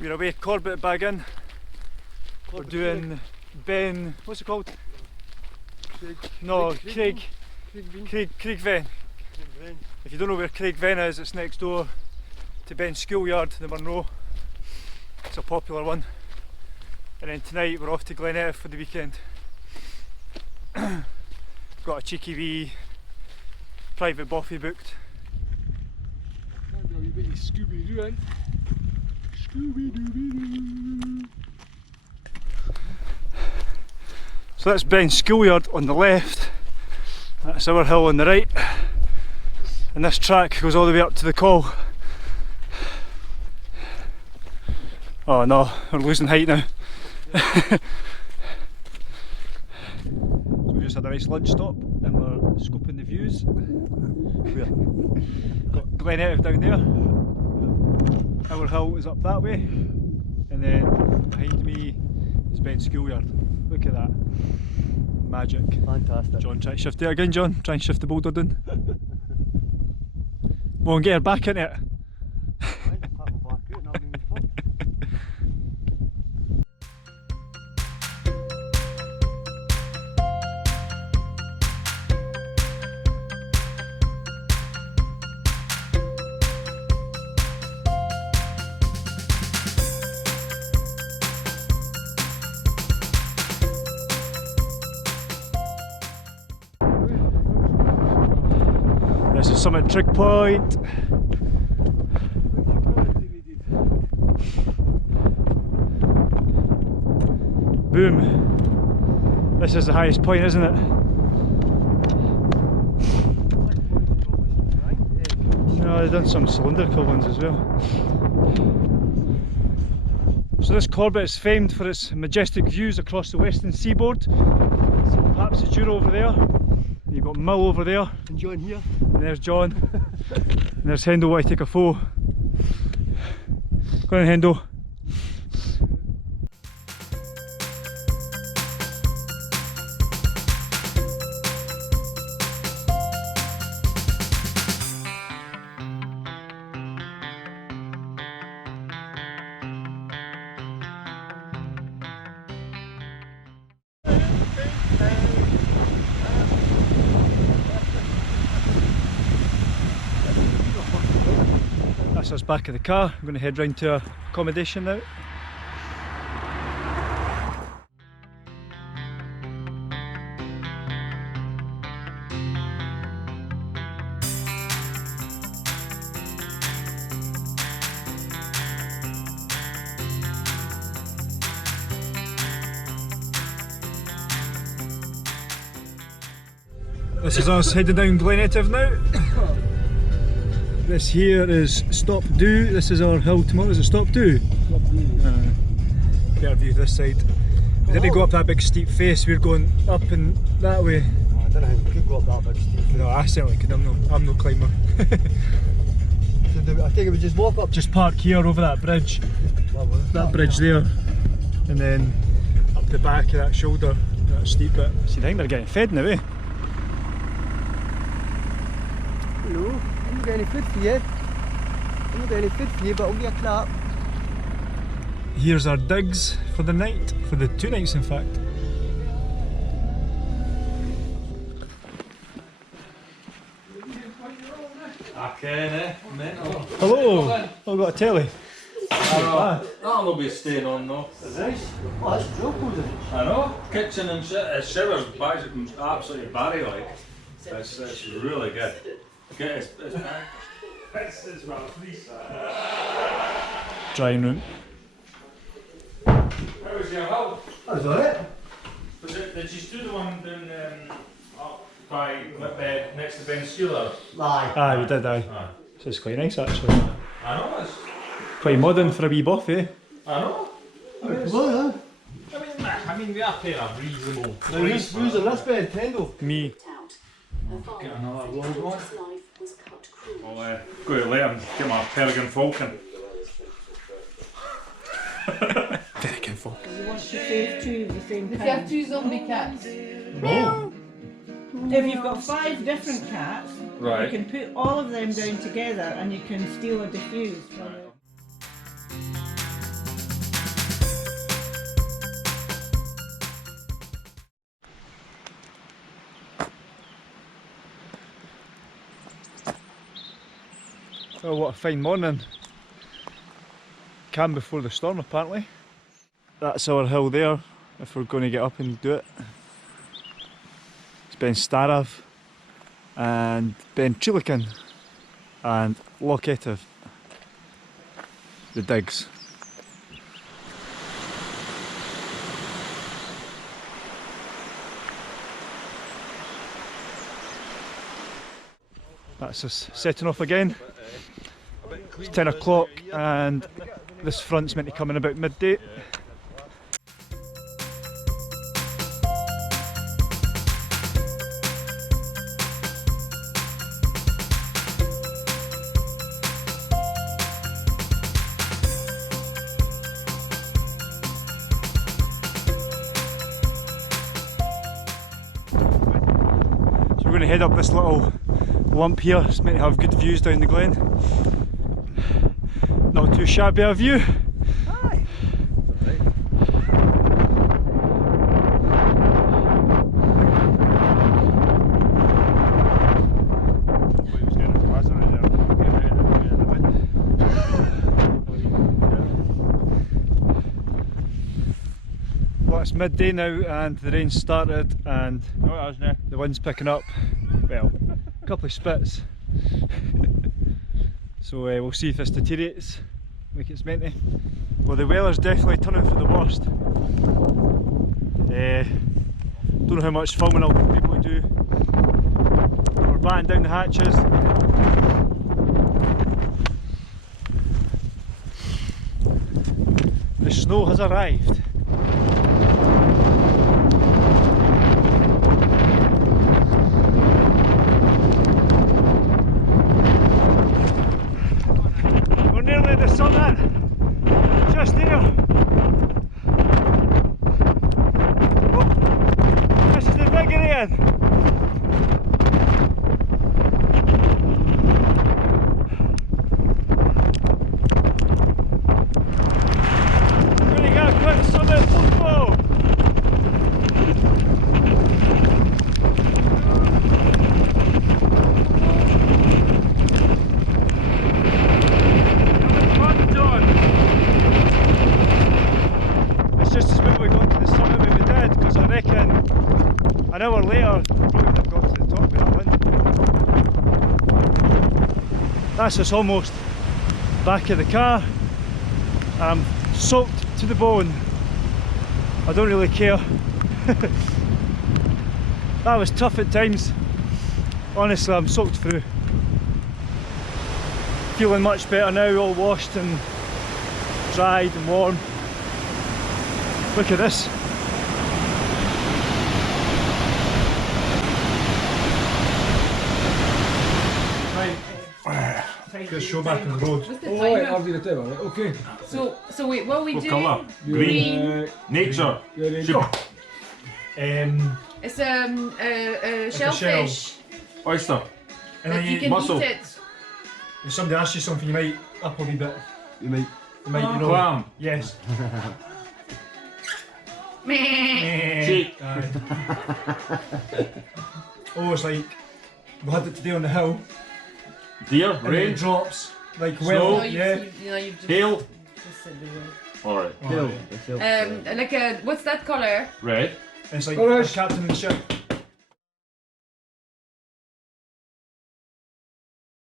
We're away Corbett Baggin. We're doing Bheinn, what's it called? Creach Bheinn. If you don't know where Creach Bheinn is, it's next door to Bheinn schoolyard, the Murno. It's a popular one. And then tonight we're off to Glen Etive for the weekend. Got a cheeky wee private bothy booked. So that's Bheinn schoolyard on the left, that's our hill on the right, and this track goes all the way up to the col. Oh no, we're losing height now. So we just had a nice lunch stop and we're scoping the views. We've got Glen Etive down there, our hill is up that way, and then behind me is Bheinn schoolyard. Look at that. Magic. Fantastic. John, try to shift it again, John. Try and shift the boulder down. Come on, get her back in it. This is Summit Trig Point. Boom. This is the highest point, isn't it? No, they've done some cylindrical ones as well. So this Corbett is famed for its majestic views across the western seaboard. Perhaps it's Jura over there. You've got Mill over there. And John here. And there's John. And there's Hendo, want to take a photo. Go on, Hendo. That's us back of the car. I'm going to head round to our accommodation now. This is us heading down Glen Etive now. This here is Stob Dubh. This is our hill tomorrow. Is it Stob Dubh? Stob Dubh. Better view this side. We didn't go up that big steep face. We're going up and that way. I don't know how we could go up that big steep face. No, I certainly could. I'm no climber. So I think it would just walk up. Just park here over that bridge. That bridge there, and then up the back of that shoulder, that steep bit. See, I think they're getting fed now, eh? Hello. I'm not getting any food for you. I'm not getting any food for you, but I'll give you a clap. Here's our digs for the night, for the 2 nights in fact. Hello! I've got a telly. That'll be staying on though. Nice. Oh, that's real cool. I know. Kitchen and showers, absolutely barry like. It's really good. Okay, it's well, please. Drying room. How was your house? That's alright. Did you do the one down up by next to Bheinn schoolyard? Aye. We did, aye. So it's quite nice actually. I know, it's Quite modern for a wee bothy. I know. Well, I mean, we are paying a reasonable yeah. Who's using this bed, Tendo? Me. Get another load on. I'll go to let him get my Peregrine Falcon. Peregrine Falcon. You want to save two of the same If kind. you have 2 zombie cats, Oh. If you've got 5 different cats, Right. you can put all of them down together and you can steal a diffuse from it. Oh, what a fine morning. Calm before the storm apparently. That's our hill there, if we're going to get up and do it. It's Ben Starav and Ben Chilican and Glen Etive. The digs. That's us setting off again. It's 10 o'clock and this front's meant to come in about midday. So we're going to head up this little lump here. It's meant to have good views down the glen. Not too shabby a view. Aye. Well, it's midday now and the rain started and the wind's picking up. Well, a couple of spits. So we'll see if this deteriorates like it's meant to. Well, the weather's definitely turning for the worst. Don't know how much filming I'll be able to do. We're batting down the hatches. The snow has arrived. We're nearly at the summit. Just here. Oh, this is the big area. Really got a quick summit football. It's just as well we got to the summit when we did, because I reckon an hour later we probably would have got to the top of that wind. That's us almost back of the car. I'm soaked to the bone. I don't really care. That was tough at times. Honestly, I'm soaked through. Feeling much better now, all washed and dried and warm. Look at this. Just show back on the road. What's the Oh, right, timer? I'll be the timer, right? Okay. So wait, what are we What doing? colour? Green. Nature. Yeah, ready? Super. It's a a shellfish. Oyster. And That then you can mussel. eat it. if somebody asks you something, you might up a wee bit. You might, you know. Clam. Yes. Meh. Sheep. Aye. Oh, it's like we had it today on the hill, Deer. and then Rain. it drops like Snow. well, No, yeah. you've just Hail. just said the word. Alright. Oh, yeah. Like a, what's that color? Red. It's like Colours. a captain in the ship.